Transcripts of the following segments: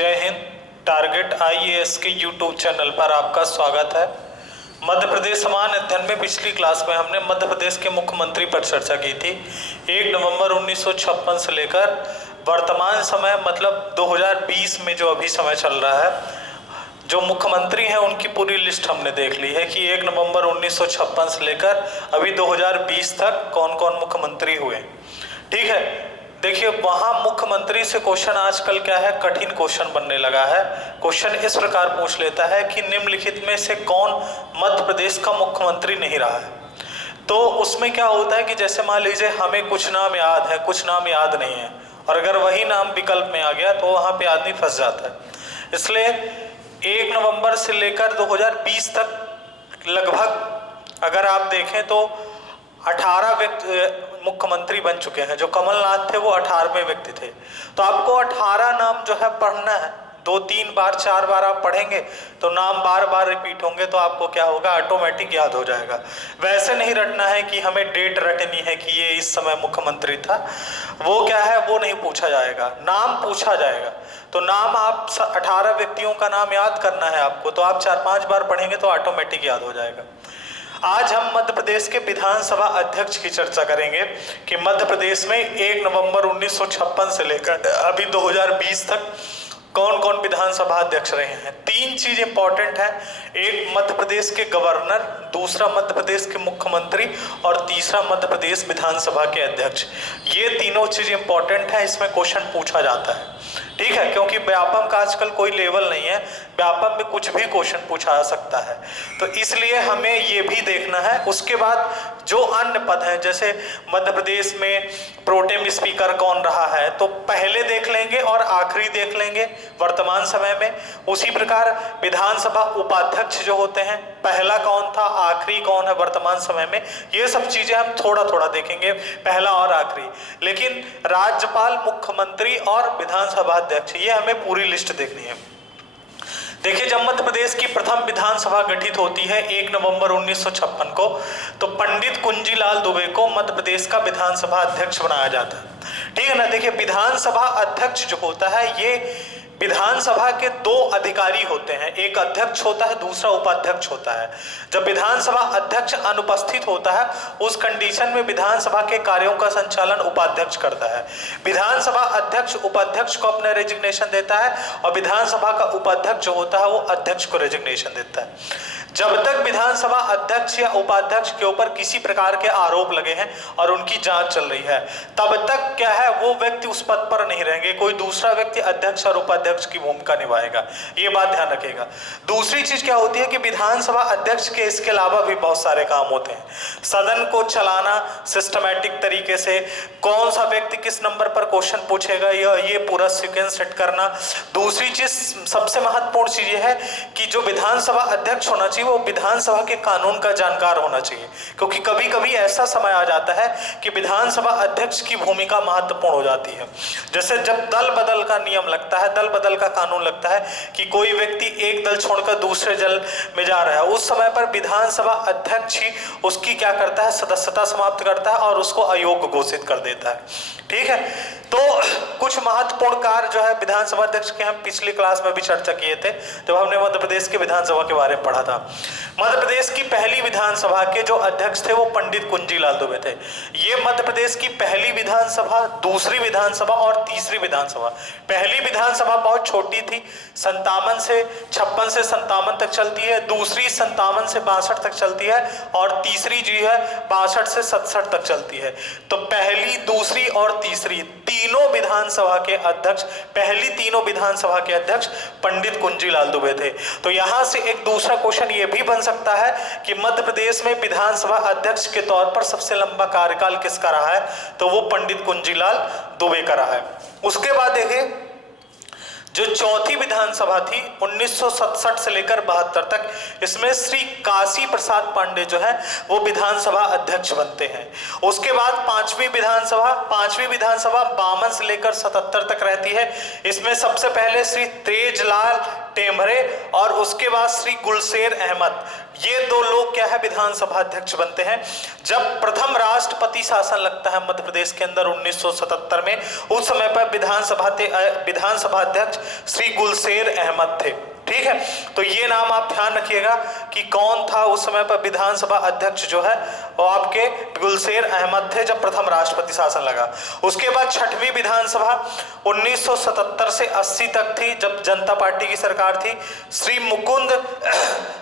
जय Hind. Target IAS के YouTube channel पर आपका स्वागत है। मध्य प्रदेश समान अध्ययन में पिछली क्लास में हमने मध्य प्रदेश के मुख्यमंत्री पर चर्चा की थी। 1 नवंबर 1956 से लेकर वर्तमान समय मतलब 2020 में जो अभी समय चल रहा है, जो मुख्यमंत्री हैं उनकी पूरी लिस्ट हमने देख ली है कि 1 नवंबर 1956 से लेकर अभी 2020 तक कौन कौन मुख्यमंत्री हुए। ठीक है, देखिए वहाँ मुख्यमंत्री से क्वेश्चन आजकल क्या है, कठिन क्वेश्चन बनने लगा है। क्वेश्चन इस प्रकार पूछ लेता है कि निम्नलिखित में से कौन मध्य प्रदेश का मुख्यमंत्री नहीं रहा है। तो उसमें क्या होता है कि जैसे मान लीजिए हमें कुछ नाम याद है, कुछ नाम याद नहीं है, और अगर वही नाम विकल्प में आ गया तो वहाँ पे आदमी फंस जाता है। इसलिए 1 नवंबर से लेकर 2020 तक लगभग अगर आप देखें तो 18 व्यक्ति मुख्यमंत्री बन चुके हैं। जो कमलनाथ थे वो 18वें व्यक्ति थे। तो आपको 18 नाम जो है पढ़ना है, 2-3 बार 4 बार आप पढ़ेंगे तो नाम बार बार रिपीट होंगे, तो आपको क्या होगा, ऑटोमेटिक याद हो जाएगा। वैसे नहीं रटना है कि हमें डेट रटनी है कि ये इस समय मुख्यमंत्री था, वो क्या है वो नहीं पूछा जाएगा, नाम पूछा जाएगा। तो नाम आप 18 व्यक्तियों का नाम याद करना है आपको, तो आप 4-5 बार पढ़ेंगे तो ऑटोमेटिक याद हो जाएगा। आज हम मध्य प्रदेश के विधानसभा अध्यक्ष की चर्चा करेंगे कि मध्य प्रदेश में 1 नवंबर 1956 से लेकर अभी 2020 तक कौन कौन विधानसभा अध्यक्ष रहे हैं। 3 चीज इंपॉर्टेंट है, एक मध्य प्रदेश के गवर्नर, दूसरा मध्य प्रदेश के मुख्यमंत्री और तीसरा मध्य प्रदेश विधानसभा के अध्यक्ष। ये तीनों चीज इंपॉर्टेंट है, इसमें क्वेश्चन पूछा जाता है। ठीक है, क्योंकि व्यापम का आजकल कोई लेवल नहीं है, व्यापम में कुछ भी क्वेश्चन पूछा जा सकता है, तो इसलिए हमें ये भी देखना है। उसके बाद जो अन्य पद हैं, जैसे मध्य प्रदेश में प्रोटेम स्पीकर कौन रहा है, तो पहले देख लेंगे और आखिरी देख लेंगे वर्तमान समय में। उसी प्रकार विधानसभा उपाध्यक्ष जो होते हैं, पहला कौन था, आखिरी कौन है वर्तमान समय में, ये सब चीजें हम थोड़ा थोड़ा देखेंगे, पहला और आखिरी। लेकिन राज्यपाल, मुख्यमंत्री और विधानसभा अध्यक्ष, ये हमें पूरी लिस्ट देखनी है। देखिए, जब मध्य प्रदेश की प्रथम विधानसभा गठित होती है 1 नवंबर 1956 को, तो पंडित कुंजीलाल दुबे को मध्य प्रदेश का विधानसभा अध्यक्ष बनाया जाता है। ठीक है ना। देखिए, विधानसभा अध्यक्ष जो होता है, ये विधानसभा के 2 अधिकारी होते हैं, एक अध्यक्ष होता है, दूसरा उपाध्यक्ष होता है। जब विधानसभा अध्यक्ष अनुपस्थित होता है, उस कंडीशन में विधानसभा के कार्यों का संचालन उपाध्यक्ष करता है। विधानसभा अध्यक्ष उपाध्यक्ष को अपना रेजिग्नेशन देता है और विधानसभा का उपाध्यक्ष जो होता है वो अध्यक्ष को रेजिग्नेशन देता है। जब तक विधानसभा अध्यक्ष या उपाध्यक्ष के ऊपर किसी प्रकार के आरोप लगे हैं और उनकी जांच चल रही है, तब तक क्या है, वो व्यक्ति उस पद पर नहीं रहेंगे, कोई दूसरा व्यक्ति अध्यक्ष और उपाध्यक्ष की भूमिका निभाएगा। ये बात ध्यान रखिएगा। दूसरी चीज क्या होती है कि विधानसभा अध्यक्ष के इसके अलावा भी बहुत सारे काम होते हैं। सदन को चलाना सिस्टमैटिक तरीके से, कौन सा व्यक्ति किस नंबर पर क्वेश्चन पूछेगा, ये पूरा सीक्वेंस सेट करना। दूसरी चीज, सबसे महत्वपूर्ण चीज ये है कि जो विधानसभा अध्यक्ष होना चाहिए वो विधानसभा के कानून का जानकार होना चाहिए, क्योंकि कभी कभी ऐसा समय आ जाता है कि विधानसभा अध्यक्ष की भूमिका महत्वपूर्ण हो जाती है। जैसे जब दल बदल का नियम लगता है, दल बदल का कानून लगता है कि कोई व्यक्ति एक दल छोड़कर दूसरे दल में जा रहा है, उस समय पर विधानसभा अध्यक्ष ही उसकी क्या करता है, सदस्यता समाप्त करता है और उसको अयोग्य घोषित कर देता है। ठीक है, तो कुछ महत्वपूर्ण कार्य जो है विधानसभा अध्यक्ष के हम पिछली क्लास में भी चर्चा किए थे जब हमने मध्य प्रदेश के विधानसभा के बारे में पढ़ा था। मध्य प्रदेश की पहली विधानसभा के जो अध्यक्ष थे वो पंडित कुंजीलाल दुबे थे। ये मध्य प्रदेश की पहली विधानसभा, दूसरी विधानसभा और तीसरी विधानसभा। पहली विधानसभा बहुत छोटी थी, 56 से 57 तक चलती है, दूसरी 57 से 62 तक चलती है और तीसरी जो है 62 से 67 तक चलती है। तो पहली, दूसरी और तीसरी तीनों विधानसभा के अध्यक्ष, पहली तीनों विधानसभा के अध्यक्ष पंडित कुंजीलाल दुबे थे। तो यहां से एक दूसरा क्वेश्चन ये भी बन सकता है कि मध्य प्रदेश में विधानसभा अध्यक्ष के तौर पर सबसे लंबा कार्यकाल किसका रहा है, तो वो पंडित कुंजीलाल दुबे का रहा है। उसके बाद देखिए, जो चौथी विधानसभा थी 1967 से लेकर 72 तक, इसमें श्री काशी प्रसाद पांडे जो है वो विधानसभा अध्यक्ष बनते हैं। उसके बाद पांचवी विधानसभा 52 से लेकर 77 तक रहती है। इसमें सबसे पहले श्री तेजलाल टेमरे और उसके बाद श्री गुलशेर अहमद, ये दो लोग क्या है विधानसभा अध्यक्ष बनते हैं। जब प्रथम राष्ट्रपति शासन लगता है मध्य प्रदेश के अंदर 1977 में, उस समय पर विधानसभा अध्यक्ष श्री गुलशेर अहमद थे। ठीक है, तो ये नाम आप ध्यान रखिएगा कि कौन था उस समय पर विधानसभा अध्यक्ष जो है वो आपके गुलशेर अहमद थे जब प्रथम राष्ट्रपति शासन लगा। उसके बाद छठवीं विधानसभा 1977 से 80 तक थी, जब जनता पार्टी की सरकार थी। श्री मुकुंद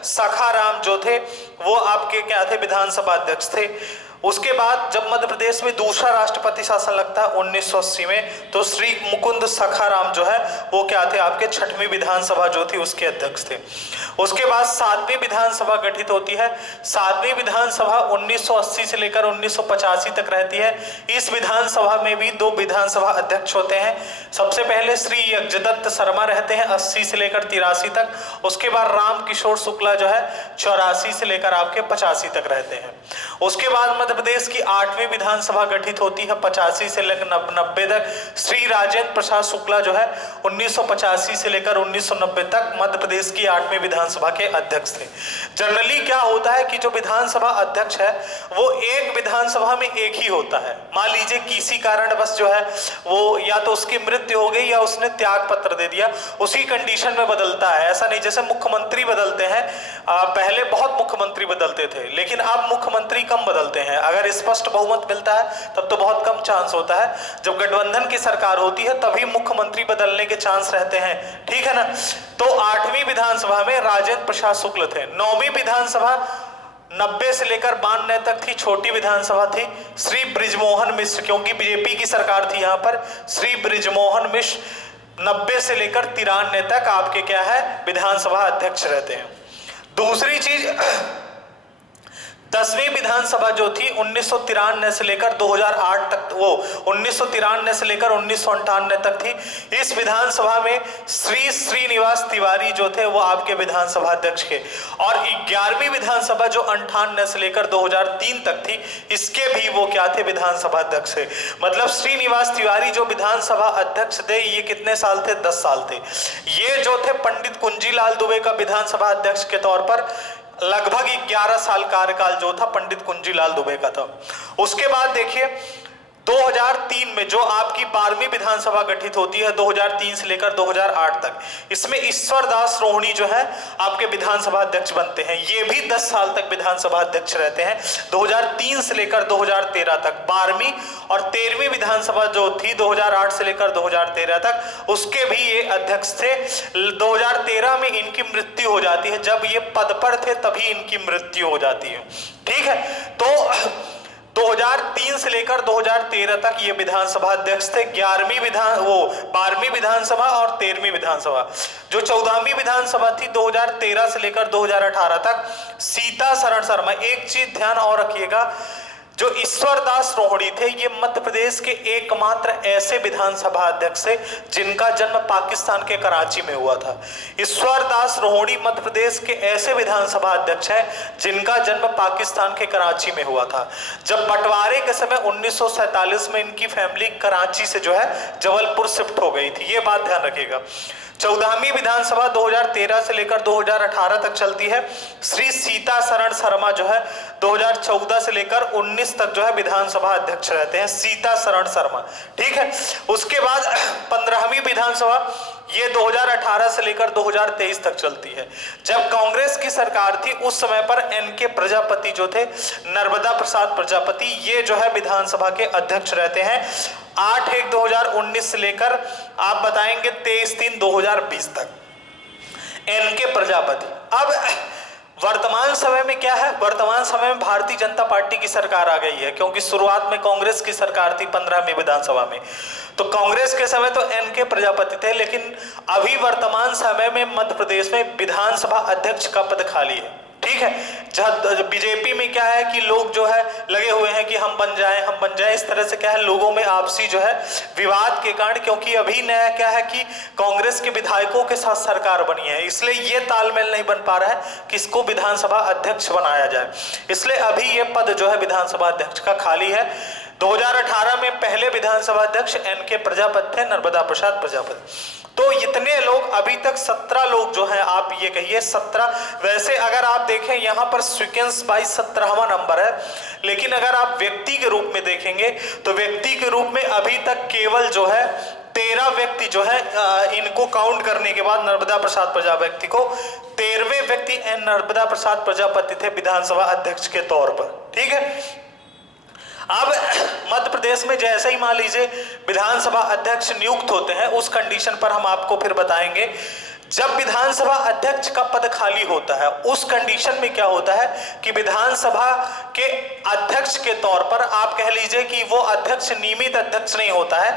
सखाराम जो थे वो आपके क्या थे, विधानसभा अध्यक्ष थे। उसके बाद जब मध्य प्रदेश में दूसरा राष्ट्रपति शासन लगता है 1980 में, तो श्री मुकुंद सखाराम जो है वो क्या थे, आपके छठवीं विधानसभा जो थी उसके अध्यक्ष थे। उसके बाद सातवीं विधानसभा गठित होती है। सातवीं विधानसभा 1980 से लेकर 1985 तक रहती है। इस विधानसभा में भी दो विधानसभा अध्यक्ष होते हैं। सबसे पहले श्री यज्ञदत्त शर्मा रहते हैं 80 से लेकर 83 तक। उसके बाद राम किशोर शुक्ला जो है 84 से लेकर आपके 85 तक रहते हैं। उसके बाद मध्य प्रदेश की 8वीं विधानसभा गठित होती है 85 से लेकर 90 तक। श्री राजेंद्र प्रसाद शुक्ला जो है 1985 से लेकर 1990 तक मध्य प्रदेश की 8वीं विधानसभा के अध्यक्ष थे। जनरली क्या होता है कि जो विधानसभा अध्यक्ष है वो एक विधानसभा में एक ही होता है। मान लीजिए किसी कारणवश जो है वो या तो उसकी मृत्यु हो गई या उसने त्याग पत्र दे दिया, उसी कंडीशन में बदलता है। ऐसा नहीं जैसे मुख्यमंत्री बदलते हैं, पहले बहुत मुख्यमंत्री बदलते थे लेकिन अब मुख्यमंत्री कम बदलते हैं। अगर स्पष्ट बहुमत मिलता है तब तो बहुत कम चांस होता है। जब गठबंधन की सरकार होती है तभी मुख्यमंत्री बदलने के चांस रहते हैं। ठीक है ना। तो 8वीं विधानसभा में राजेंद्र प्रसाद शुक्ल थे। 9वीं विधानसभा 90 से लेकर 92 तक थी, छोटी विधानसभा थी। श्री बृजमोहन मिश्र, क्योंकि बीजेपी की सरकार थी यहाँ पर, श्री बृजमोहन मिश्र 90 से लेकर 93 तक आपके क्या है विधानसभा अध्यक्ष रहते हैं। दूसरी चीज 10वीं विधानसभा जो थी 1993 से लेकर 2008 तक, वो 1993 से लेकर 1998 तक थी। इस विधानसभा में श्री श्रीनिवास तिवारी जो थे वो आपके विधानसभा अध्यक्ष के। और 11वीं विधानसभा जो 98 से लेकर 2003 तक थी, इसके भी वो क्या थे, विधानसभा अध्यक्ष थे। मतलब श्रीनिवास तिवारी जो विधानसभा अध्यक्ष थे ये कितने साल थे, 10 साल थे। ये जो थे पंडित कुंजीलाल दुबे का विधानसभा अध्यक्ष के तौर पर लगभग 11 साल कार्यकाल जो था पंडित कुंजीलाल दुबे का था। उसके बाद देखिए 2003 में जो आपकी 12वीं विधानसभा गठित होती है 2003 से लेकर 2008 तक, इसमें ईश्वर दास रोहिणी जो है आपके विधानसभा अध्यक्ष बनते हैं। ये भी 10 साल तक विधानसभा अध्यक्ष रहते हैं, 2003 से लेकर 2013 तक। 12वीं और 13वीं विधानसभा जो थी 2008 से लेकर 2013 तक, उसके भी ये अध्यक्ष थे। 2013 में इनकी मृत्यु हो जाती है, जब ये पद पर थे तभी इनकी मृत्यु हो जाती है। ठीक है, तो 2003 से लेकर 2013 तक ये विधानसभा अध्यक्ष थे। 12वीं विधानसभा और 13वीं विधानसभा। जो 14वीं विधानसभा थी 2013 से लेकर 2018 तक, सीता सरण शर्मा। एक चीज ध्यान और रखिएगा, जो ईश्वर दास रोहिणी थे ये मध्य प्रदेश के एकमात्र ऐसे विधानसभा अध्यक्ष थे जिनका जन्म पाकिस्तान के कराची में हुआ था। ईश्वर दास रोहिणी मध्य प्रदेश के ऐसे विधानसभा अध्यक्ष हैं जिनका जन्म पाकिस्तान के कराची में हुआ था। जब बंटवारे के समय 1947 में इनकी फैमिली कराची से जो है जबलपुर शिफ्ट हो गई थी, ये बात ध्यान रखिएगा। 14वीं विधानसभा 2013 से लेकर 2018 तक चलती है। श्री सीता सरण शर्मा जो है 2014 से लेकर 19 तक जो है विधानसभा अध्यक्ष रहते हैं, सीता सरण शर्मा। ठीक है, उसके बाद 15वीं विधानसभा ये 2018 से लेकर 2023 तक चलती है। जब कांग्रेस की सरकार थी उस समय पर एनके प्रजापति जो थे, नर्मदा प्रसाद प्रजापति, ये जो है विधानसभा के अध्यक्ष रहते हैं 8/1/2019 से लेकर आप बताएंगे 23/3/2020 तक, एनके प्रजापति। अब वर्तमान समय में क्या है, वर्तमान समय में भारतीय जनता पार्टी की सरकार आ गई है, क्योंकि शुरुआत में कांग्रेस की सरकार थी 15वीं विधानसभा में। तो कांग्रेस के समय तो एनके प्रजापति थे, लेकिन अभी वर्तमान समय में मध्य प्रदेश में विधानसभा अध्यक्ष का पद खाली है। ठीक है, जहाँ बीजेपी में क्या है कि लोग जो है लगे हुए हैं कि हम बन जाएं, इस तरह से क्या है लोगों में आपसी जो है विवाद के कारण, क्योंकि अभी नया क्या है कि कांग्रेस के विधायकों के साथ सरकार बनी है, इसलिए ये तालमेल नहीं बन पा रहा है कि इसको विधानसभा अध्यक्ष बनाया जाए, इसलिए अभी ये पद जो है विधानसभा अध्यक्ष का खाली है। 2018 में पहले विधानसभा अध्यक्ष एनके प्रजापति थे, नर्मदा प्रसाद प्रजापति। तो इतने लोग, अभी तक 17 लोग जो हैं, आप ये कहिए 17। वैसे अगर आप देखें यहाँ पर सीक्वेंस बाई 17वां नंबर है, लेकिन अगर आप व्यक्ति के रूप में देखेंगे तो व्यक्ति के रूप में अभी तक केवल जो है 13 व्यक्ति जो है, इनको काउंट करने के बाद नर्मदा प्रसाद प्रजापति को 13वें व्यक्ति एन नर्मदा प्रसाद प्रजापति थे विधानसभा अध्यक्ष के तौर पर। ठीक है, अब मध्य प्रदेश में जैसे ही मान लीजिए विधानसभा अध्यक्ष नियुक्त होते हैं, उस कंडीशन पर हम आपको फिर बताएंगे, जब विधानसभा अध्यक्ष का पद खाली होता है उस कंडीशन में क्या होता है कि विधानसभा के अध्यक्ष के तौर पर आप कह लीजिए कि वो अध्यक्ष नियमित अध्यक्ष नहीं होता है,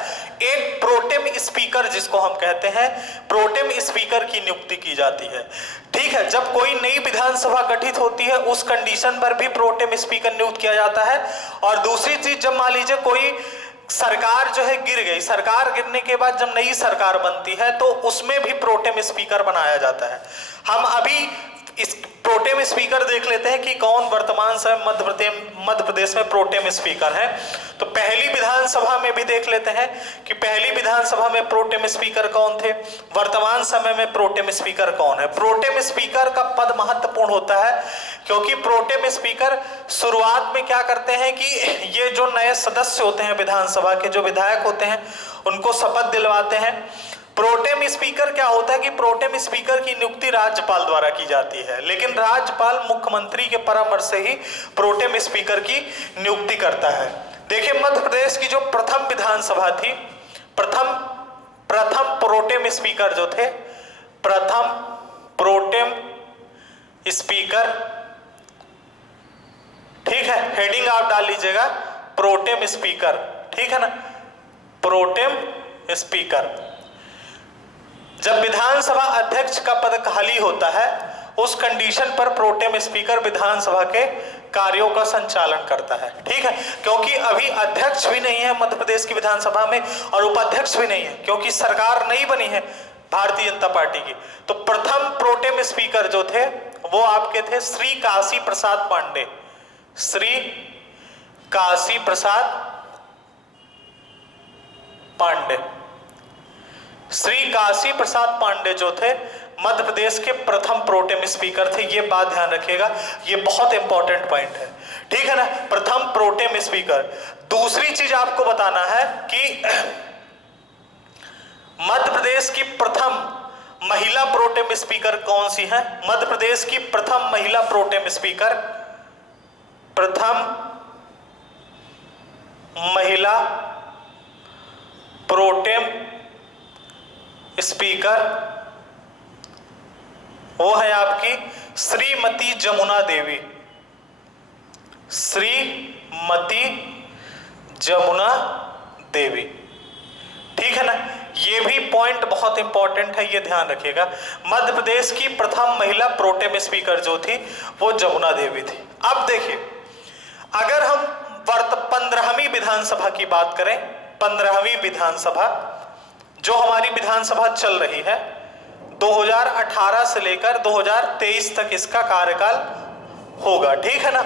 एक प्रोटेम स्पीकर जिसको हम कहते हैं, प्रोटेम स्पीकर की नियुक्ति की जाती है। ठीक है, जब कोई नई विधानसभा गठित होती है उस कंडीशन पर भी प्रोटेम स्पीकर नियुक्त किया जाता है। और दूसरी चीज, जब मान लीजिए कोई सरकार जो है गिर गई, सरकार गिरने के बाद जब नई सरकार बनती है तो उसमें भी प्रोटेम स्पीकर बनाया जाता है। हम अभी इस प्रोटेम स्पीकर देख लेते हैं कि कौन वर्तमान समय मध्य प्रदेश में प्रोटेम स्पीकर है। तो पहली विधानसभा में भी देख लेते हैं कि पहली विधानसभा में प्रोटेम स्पीकर कौन थे, वर्तमान समय में प्रोटेम स्पीकर कौन है। प्रोटेम स्पीकर का पद महत्वपूर्ण होता है क्योंकि प्रोटेम स्पीकर शुरुआत में क्या करते हैं कि ये जो नए सदस्य होते हैं विधानसभा के, जो विधायक होते हैं, उनको शपथ दिलवाते हैं। प्रोटेम स्पीकर क्या होता है कि प्रोटेम स्पीकर की नियुक्ति राज्यपाल द्वारा की जाती है, लेकिन राज्यपाल मुख्यमंत्री के परामर्श से ही प्रोटेम स्पीकर की नियुक्ति करता है। देखिए, मध्य प्रदेश की जो प्रथम विधानसभा थी, प्रथम प्रोटेम स्पीकर जो थे, प्रथम प्रोटेम स्पीकर, ठीक है, हेडिंग आप डाल लीजिएगा प्रोटेम स्पीकर, ठीक है ना, प्रोटेम स्पीकर। जब विधानसभा अध्यक्ष का पद खाली होता है उस कंडीशन पर प्रोटेम स्पीकर विधानसभा के कार्यों का संचालन करता है। ठीक है, क्योंकि अभी अध्यक्ष भी नहीं है मध्य प्रदेश की विधानसभा में और उपाध्यक्ष भी नहीं है क्योंकि सरकार नहीं बनी है भारतीय जनता पार्टी की। तो प्रथम प्रोटेम स्पीकर जो थे वो आपके थे श्री काशी प्रसाद पांडे, श्री काशी प्रसाद पांडे। श्री काशी प्रसाद पांडे जो थे मध्य प्रदेश के प्रथम प्रोटेम स्पीकर थे। ये बात ध्यान रखिएगा, ये बहुत इंपॉर्टेंट पॉइंट है। ठीक है ना, प्रथम प्रोटेम स्पीकर। दूसरी चीज आपको बताना है कि मध्य प्रदेश की प्रथम महिला प्रोटेम स्पीकर कौन सी है। मध्य प्रदेश की प्रथम महिला प्रोटेम स्पीकर, प्रथम महिला प्रोटेम स्पीकर वो है आपकी श्रीमती जमुना देवी, श्रीमती जमुना देवी। ठीक है ना, ये भी पॉइंट बहुत इंपॉर्टेंट है, ये ध्यान रखिएगा। मध्य प्रदेश की प्रथम महिला प्रोटेम स्पीकर जो थी वो जमुना देवी थी। अब देखिए, अगर हम 15वीं विधानसभा की बात करें, 15वीं विधानसभा जो हमारी विधानसभा चल रही है 2018 से लेकर 2023 तक इसका कार्यकाल होगा। ठीक है ना,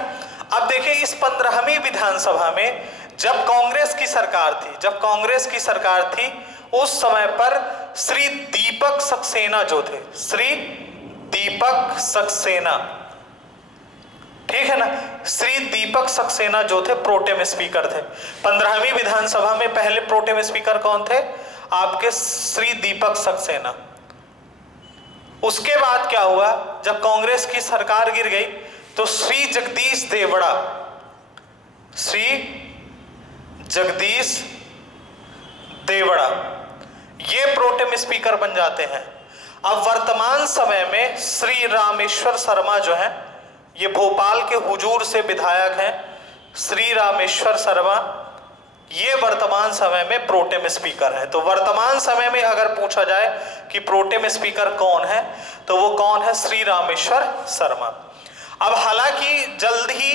अब देखिए इस 15वीं विधानसभा में जब कांग्रेस की सरकार थी उस समय पर श्री दीपक सक्सेना जो थे, श्री दीपक सक्सेना, ठीक है ना, श्री दीपक सक्सेना जो थे प्रोटेम स्पीकर थे। 15वीं विधानसभा में पहले प्रोटेम स्पीकर कौन थे, आपके श्री दीपक सक्सेना। उसके बाद क्या हुआ, जब कांग्रेस की सरकार गिर गई तो श्री जगदीश देवड़ा, श्री जगदीश देवड़ा ये प्रोटेम स्पीकर बन जाते हैं। अब वर्तमान समय में श्री रामेश्वर शर्मा जो है, ये भोपाल के हुजूर से विधायक हैं, श्री रामेश्वर शर्मा, ये वर्तमान समय में प्रोटेम स्पीकर है। तो वर्तमान समय में अगर पूछा जाए कि प्रोटेम स्पीकर कौन है तो वो कौन है, श्री रामेश्वर शर्मा। अब हालांकि जल्द ही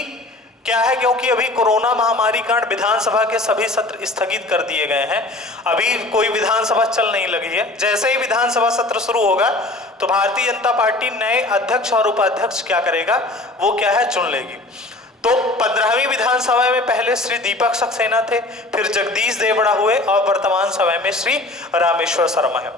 क्या है, क्योंकि अभी कोरोना महामारी कारण विधानसभा के सभी सत्र स्थगित कर दिए गए हैं, अभी कोई विधानसभा चल नहीं लगी है। जैसे ही विधानसभा सत्र शुरू होगा तो भारतीय जनता पार्टी नए अध्यक्ष और उपाध्यक्ष क्या करेगा, वो क्या है, चुन लेगी। तो 15वीं विधानसभा में पहले श्री दीपक सक्सेना थे, फिर जगदीश देवड़ा हुए और वर्तमान समय में श्री रामेश्वर शर्मा है।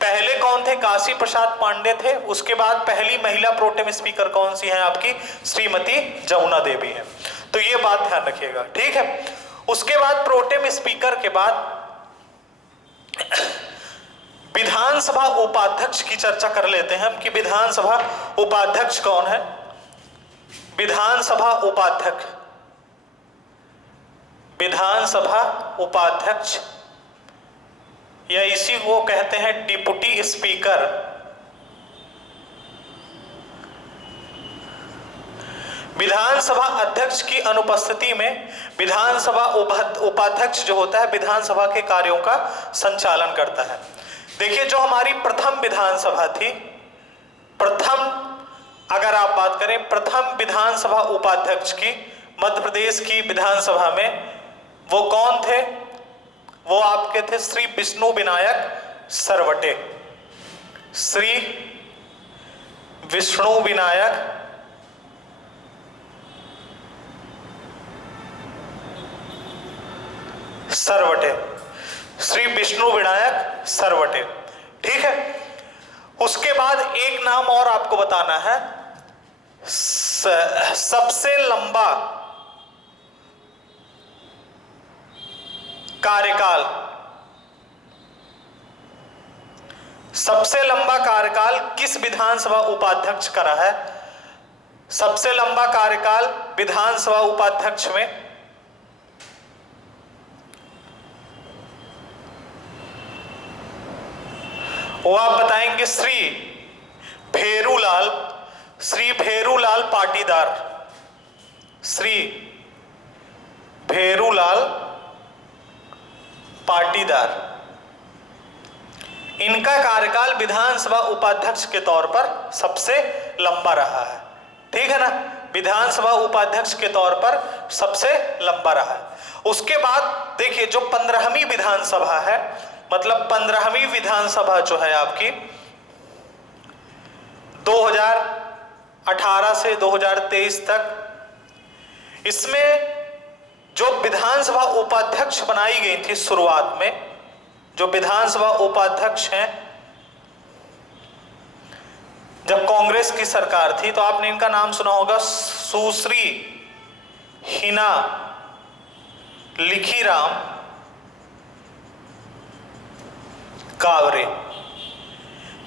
पहले कौन थे? काशी प्रसाद पांडे थे। उसके बाद पहली महिला प्रोटेम स्पीकर कौन सी है आपकी? श्रीमती जमुना देवी है। तो ये बात ध्यान रखिएगा, ठीक है। उसके बाद प्रोटेम स्पीकर के बाद विधानसभा उपाध्यक्ष की चर्चा कर लेते हैं हम कि विधानसभा उपाध्यक्ष कौन है। विधानसभा उपाध्यक्ष, विधानसभा उपाध्यक्ष या इसी को कहते हैं डिप्टी स्पीकर। विधानसभा अध्यक्ष की अनुपस्थिति में विधानसभा उपाध्यक्ष जो होता है विधानसभा के कार्यों का संचालन करता है। देखिए, जो हमारी प्रथम विधानसभा थी, प्रथम अगर आप बात करें प्रथम विधानसभा उपाध्यक्ष की मध्य प्रदेश की विधानसभा में, वो कौन थे? वो आपके थे श्री विष्णु विनायक सरवटे। श्री विष्णु विनायक सरवटे, श्री विष्णु विनायक सरवटे, ठीक है। उसके बाद एक नाम और आपको बताना है, सबसे लंबा कार्यकाल, सबसे लंबा कार्यकाल किस विधानसभा उपाध्यक्ष का रहा है? सबसे लंबा कार्यकाल विधानसभा उपाध्यक्ष में वो आप बताएंगे श्री भेरूलाल पाटीदार। श्री भेरूलाल पाटीदार, इनका कार्यकाल विधानसभा उपाध्यक्ष के तौर पर सबसे लंबा रहा है, ठीक है ना। विधानसभा उपाध्यक्ष के तौर पर सबसे लंबा रहा है। उसके बाद देखिए, जो 15वीं विधानसभा है, मतलब 15वीं विधानसभा जो है आपकी 2018 से 2023 तक, इसमें जो विधानसभा उपाध्यक्ष बनाई गई थी शुरुआत में, जो विधानसभा उपाध्यक्ष हैं, जब कांग्रेस की सरकार थी तो आपने इनका नाम सुना होगा, सुश्री हिना लिखीराम कावरे।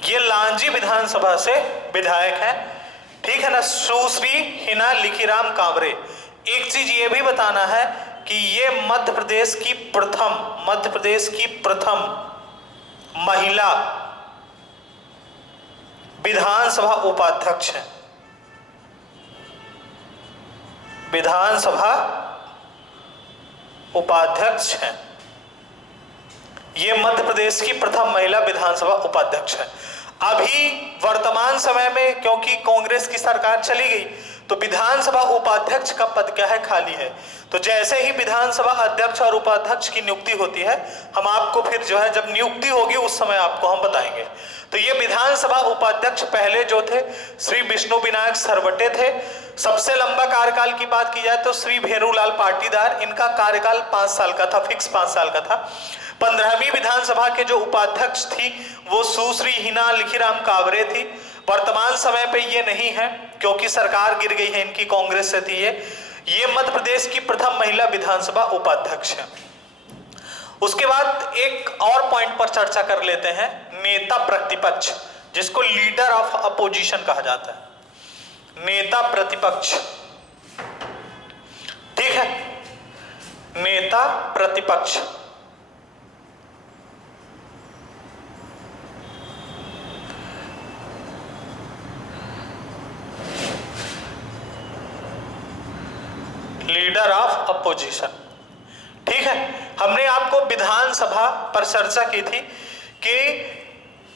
ये लांजी विधानसभा से विधायक हैं, ठीक है ना, सुश्री हिना लिखीराम कावरे। एक चीज ये भी बताना है कि ये मध्य प्रदेश की प्रथम महिला विधानसभा उपाध्यक्ष है। विधानसभा उपाध्यक्ष है, ये मध्य प्रदेश की प्रथम महिला विधानसभा उपाध्यक्ष है। अभी वर्तमान समय में क्योंकि कांग्रेस की सरकार चली गई तो विधानसभा उपाध्यक्ष का पद क्या है? खाली है। तो जैसे ही विधानसभा अध्यक्ष और उपाध्यक्ष की नियुक्ति होती है, हम आपको फिर जो है जब नियुक्ति होगी उस समय आपको हम बताएंगे। तो ये विधानसभा उपाध्यक्ष पहले जो थे श्री विष्णु विनायक सरवटे थे। सबसे लंबा कार्यकाल की बात की जाए तो श्री भेरूलाल पाटीदार, इनका कार्यकाल 5 साल का था, फिक्स 5 साल का था। 15वीं विधानसभा के जो उपाध्यक्ष थी वो सुश्री हिना लिखीराम कावरे थी। वर्तमान समय पे ये नहीं है क्योंकि सरकार गिर गई है इनकी, कांग्रेस से थी ये मध्य प्रदेश की प्रथम महिला विधानसभा उपाध्यक्ष है। उसके बाद एक और पॉइंट पर चर्चा कर लेते हैं, नेता प्रतिपक्ष, जिसको लीडर ऑफ अपोजिशन कहा जाता है। नेता प्रतिपक्ष, ठीक है, नेता प्रतिपक्ष। लीडर ऑफ अपोजिशन, ठीक है। हमने आपको विधानसभा पर चर्चा की थी कि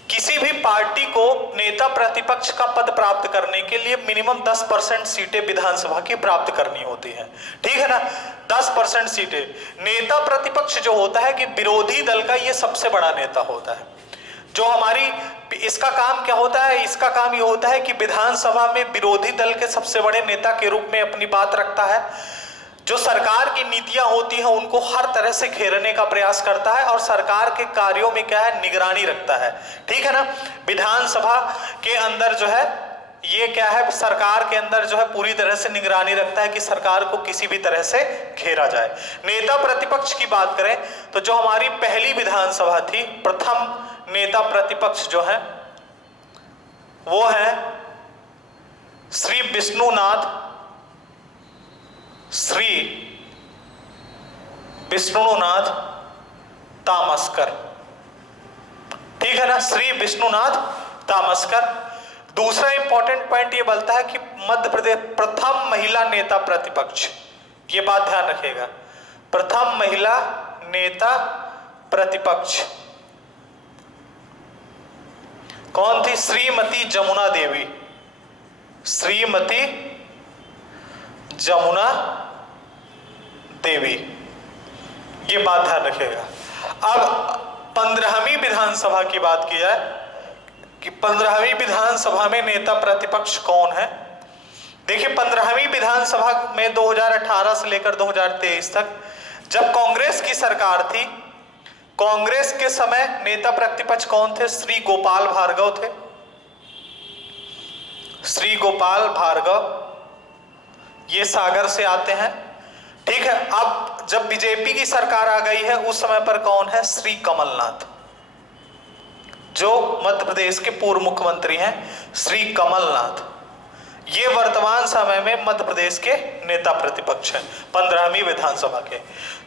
किसी भी पार्टी को नेता प्रतिपक्ष का पद प्राप्त करने के लिए मिनिमम 10% सीटें विधानसभा की प्राप्त करनी होती है, ठीक है ना। 10% सीटें। नेता प्रतिपक्ष जो होता है कि विरोधी दल का ये सबसे बड़ा नेता होता है। जो हमारी इसका काम क्या होता है, इसका काम ये होता है कि विधानसभा में विरोधी दल के सबसे बड़े नेता के रूप में अपनी बात रखता है, जो सरकार की नीतियां होती हैं उनको हर तरह से घेरने का प्रयास करता है और सरकार के कार्यों में क्या है, निगरानी रखता है। ठीक है ना। विधानसभा के अंदर जो है ये क्या है, सरकार के अंदर जो है पूरी तरह से निगरानी रखता है कि सरकार को किसी भी तरह से घेरा जाए। नेता प्रतिपक्ष की बात करें तो जो हमारी पहली विधानसभा थी, प्रथम नेता प्रतिपक्ष जो है वो है श्री विष्णुनाथ तामस्कर। ठीक है ना, श्री विष्णुनाथ तामस्कर। दूसरा इंपॉर्टेंट पॉइंट ये बोलता है कि मध्य प्रदेश प्रथम महिला नेता प्रतिपक्ष, ये बात ध्यान रखिएगा, प्रथम महिला नेता प्रतिपक्ष कौन थी? श्रीमती जमुना देवी। श्रीमती जमुना देवी, ये बात ध्यान रखिएगा। अब 15वीं विधानसभा की बात की जाए कि 15वीं विधानसभा में नेता प्रतिपक्ष कौन है। देखिए 15वीं विधानसभा में 2018 से लेकर 2023 तक जब कांग्रेस की सरकार थी, कांग्रेस के समय नेता प्रतिपक्ष कौन थे? श्री गोपाल भार्गव थे। श्री गोपाल भार्गव ये सागर से आते हैं। ठीक है। अब जब बीजेपी की सरकार आ गई है उस समय पर कौन है? श्री कमलनाथ, जो मध्य प्रदेश के पूर्व मुख्यमंत्री हैं, श्री कमलनाथ। ये वर्तमान समय में मध्य प्रदेश के नेता प्रतिपक्ष हैं 15वीं विधानसभा के।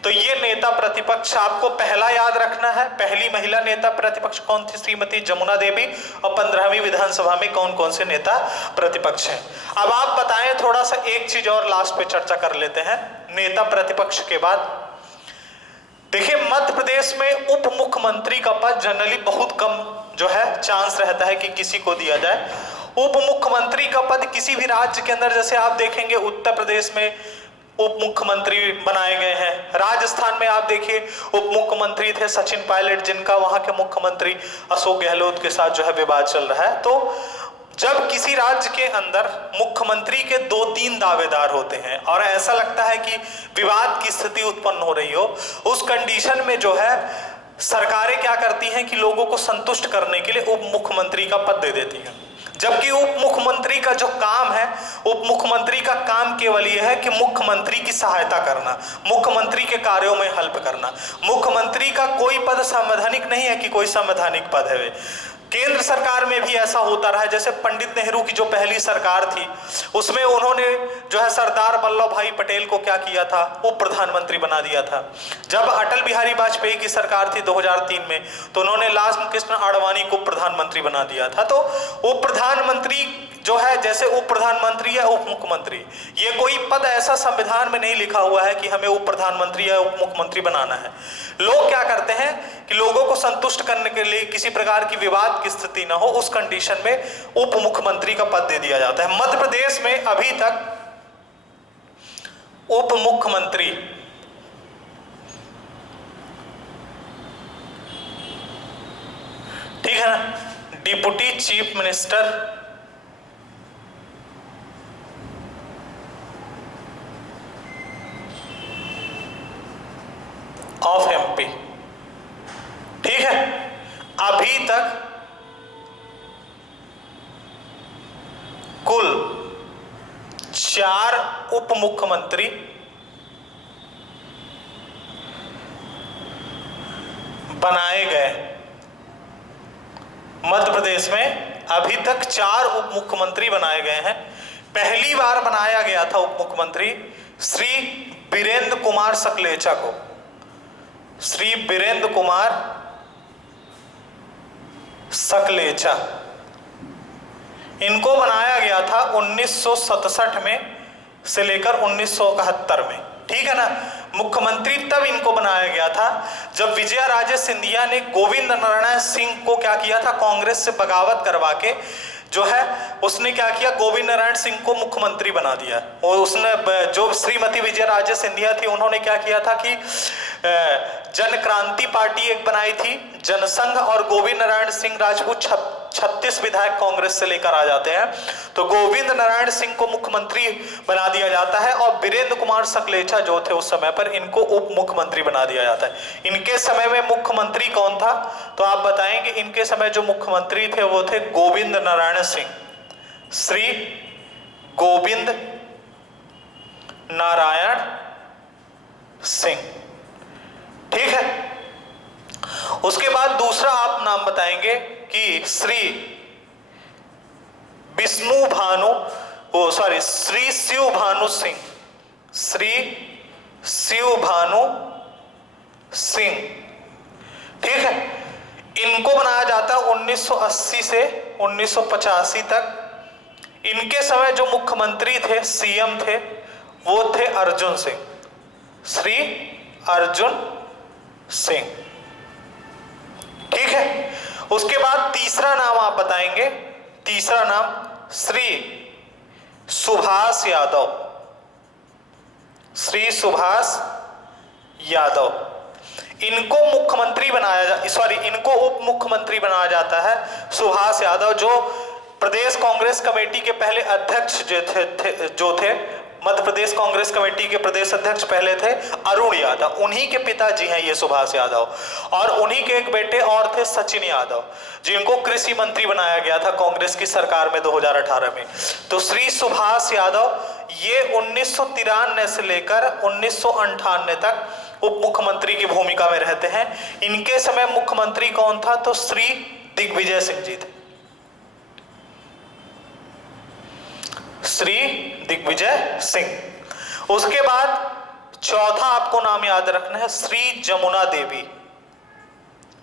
तो ये नेता प्रतिपक्ष आपको पहला याद रखना है, पहली महिला नेता प्रतिपक्ष कौन थी? श्रीमती जमुना देवी। और 15वीं विधानसभा में कौन कौन से नेता प्रतिपक्ष हैं। अब आप बताएं, थोड़ा सा एक चीज और लास्ट पे चर्चा कर लेते हैं नेता प्रतिपक्ष के बाद। देखिए मध्य प्रदेश में उप मुख्यमंत्री का पद जनरली बहुत कम जो है चांस रहता है कि किसी को दिया जाए। उप मुख्यमंत्री का पद किसी भी राज्य के अंदर, जैसे आप देखेंगे उत्तर प्रदेश में उप मुख्यमंत्री बनाए गए हैं, राजस्थान में आप देखिए उप मुख्यमंत्री थे सचिन पायलट, जिनका वहां के मुख्यमंत्री अशोक गहलोत के साथ जो है विवाद चल रहा है। तो जब किसी राज्य के अंदर मुख्यमंत्री के 2-3 दावेदार होते हैं और ऐसा लगता है कि विवाद की स्थिति उत्पन्न हो रही हो, उस कंडीशन में जो है सरकारें क्या करती हैं कि लोगों को संतुष्ट करने के लिए उप मुख्यमंत्री का पद दे देती हैं। जबकि उप मुख्यमंत्री का जो काम है, उप मुख्यमंत्री का काम केवल यह है कि मुख्यमंत्री की सहायता करना, मुख्यमंत्री के कार्यों में हेल्प करना। मुख्यमंत्री का कोई पद संवैधानिक नहीं है कि कोई संवैधानिक पद है। केंद्र सरकार में भी ऐसा होता रहा है। जैसे पंडित नेहरू की जो पहली सरकार थी उसमें उन्होंने जो है सरदार वल्लभ भाई पटेल को क्या किया था? उप प्रधानमंत्री बना दिया था। जब अटल बिहारी वाजपेयी की सरकार थी 2003 में, तो उन्होंने लाल कृष्ण आडवाणी को प्रधानमंत्री बना दिया था। तो उप प्रधानमंत्री जो है, जैसे उप प्रधानमंत्री या उप मुख्यमंत्री, ये कोई पद ऐसा संविधान में नहीं लिखा हुआ है कि हमें उप प्रधानमंत्री या उप मुख्यमंत्री बनाना है। लोग क्या करते हैं कि लोगों को संतुष्ट करने के लिए किसी प्रकार की विवाद की स्थिति ना हो, उस कंडीशन में उप मुख्यमंत्री का पद दे दिया जाता है। मध्य प्रदेश में अभी तक उप मुख्यमंत्री ठीक है ना, deputy chief minister of MP, ठीक है, अभी तक कुल 4 उप मुख्यमंत्री बनाए गए। मध्य प्रदेश में अभी तक 4 उप मुख्यमंत्री बनाए गए हैं। पहली बार बनाया गया था उप मुख्यमंत्री श्री वीरेंद्र कुमार सकलेचा को। श्री वीरेंद्र कुमार सकलेचा, इनको बनाया गया था 1967 में से लेकर 1971 में। ठीक है ना। मुख्यमंत्री तब इनको बनाया गया था जब विजया राजे सिंधिया ने गोविंद नारायण सिंह को क्या किया था? कांग्रेस से बगावत करवा के जो है उसने क्या किया, गोविंद नारायण सिंह को मुख्यमंत्री बना दिया। और उसने जो श्रीमती विजय राजे सिंधिया थी, उन्होंने क्या किया था कि जन क्रांति पार्टी एक बनाई थी, जनसंघ, और गोविंद नारायण सिंह राजपूत 36 विधायक कांग्रेस से लेकर आ जाते हैं। तो गोविंद नारायण सिंह को मुख्यमंत्री बना दिया जाता है और वीरेंद्र कुमार सकलेचा जो थे उस समय पर, इनको उप मुख्यमंत्री बना दिया जाता है। इनके समय में मुख्यमंत्री कौन था, तो आप बताएंगे। इनके समय जो मुख्यमंत्री थे वो थे गोविंद नारायण सिंह, श्री गोविंद नारायण सिंह। ठीक है। उसके बाद दूसरा आप नाम बताएंगे कि श्री विष्णु भानु, श्री शिव भानु सिंह, श्री शिव भानु सिंह। ठीक है। इनको बनाया जाता है 1980 से 1985 तक। इनके समय जो मुख्यमंत्री थे, सीएम थे, वो थे अर्जुन सिंह, श्री अर्जुन सिंह। ठीक है। उसके बाद तीसरा नाम आप बताएंगे, तीसरा नाम श्री सुभाष यादव, श्री सुभाष यादव। इनको मुख्यमंत्री बनाया इनको उप मुख्यमंत्री बनाया जाता है। सुभाष यादव जो प्रदेश कांग्रेस कमेटी के पहले अध्यक्ष जो थे मध्य प्रदेश कांग्रेस कमेटी के प्रदेश अध्यक्ष पहले थे अरुण यादव, उन्हीं के पिताजी हैं ये सुभाष यादव। और उन्हीं के एक बेटे और थे सचिन यादव, जिनको कृषि मंत्री बनाया गया था कांग्रेस की सरकार में 2018 में। तो श्री सुभाष यादव ये 1993 से लेकर 1998 तक उप मुख्यमंत्री की भूमिका में रहते हैं। इनके समय मुख्यमंत्री कौन था, तो श्री दिग्विजय सिंह जी थे, श्री दिग्विजय सिंह। उसके बाद चौथा आपको नाम याद रखना है, श्री जमुना देवी,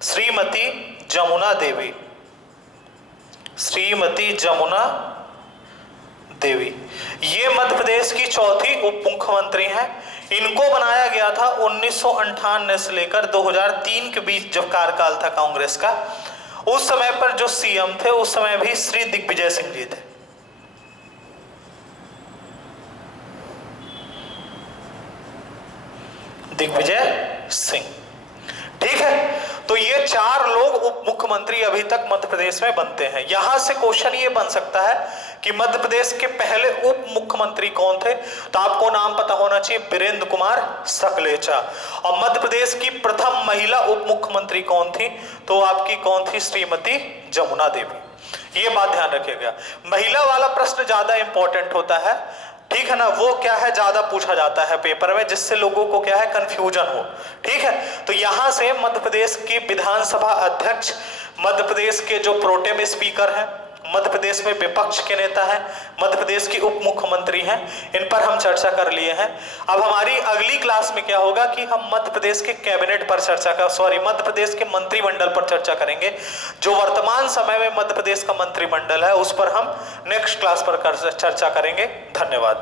श्रीमती जमुना देवी, श्रीमती जमुना देवी। ये मध्य प्रदेश की चौथी उप मुख्यमंत्री हैं। इनको बनाया गया था 1998 से लेकर 2003 के बीच जब कार्यकाल था कांग्रेस का। उस समय पर जो सीएम थे उस समय भी श्री दिग्विजय सिंह जी थे। दिग्विजय सिंह। ठीक है। तो ये चार लोग उप मुख्यमंत्री अभी तक मध्य प्रदेश में बनते हैं। यहां से क्वेश्चन ये बन सकता है कि मध्य प्रदेश के पहले उप मुख्यमंत्री कौन थे, तो आपको नाम पता होना चाहिए, वीरेंद्र कुमार सकलेचा। और मध्य प्रदेश की प्रथम महिला उप मुख्यमंत्री कौन थी, तो आपकी कौन थी, श्रीमती जमुना देवी। ये बात ध्यान रखिएगा। महिला वाला प्रश्न ज्यादा इंपॉर्टेंट होता है, ठीक है ना, वो क्या है ज्यादा पूछा जाता है पेपर में, जिससे लोगों को क्या है कंफ्यूजन हो। ठीक है। तो यहां से मध्य प्रदेश के विधानसभा अध्यक्ष, मध्य प्रदेश के जो प्रोटेम स्पीकर हैं, मध्य प्रदेश में विपक्ष के नेता हैं, मध्य प्रदेश की उप मुख्यमंत्री हैं, इन पर हम चर्चा कर लिए हैं। अब हमारी अगली क्लास में क्या होगा कि हम मध्य प्रदेश के कैबिनेट पर मध्य प्रदेश के मंत्रिमंडल पर चर्चा करेंगे। जो वर्तमान समय में मध्य प्रदेश का मंत्रिमंडल है उस पर हम नेक्स्ट क्लास पर चर्चा करेंगे। धन्यवाद।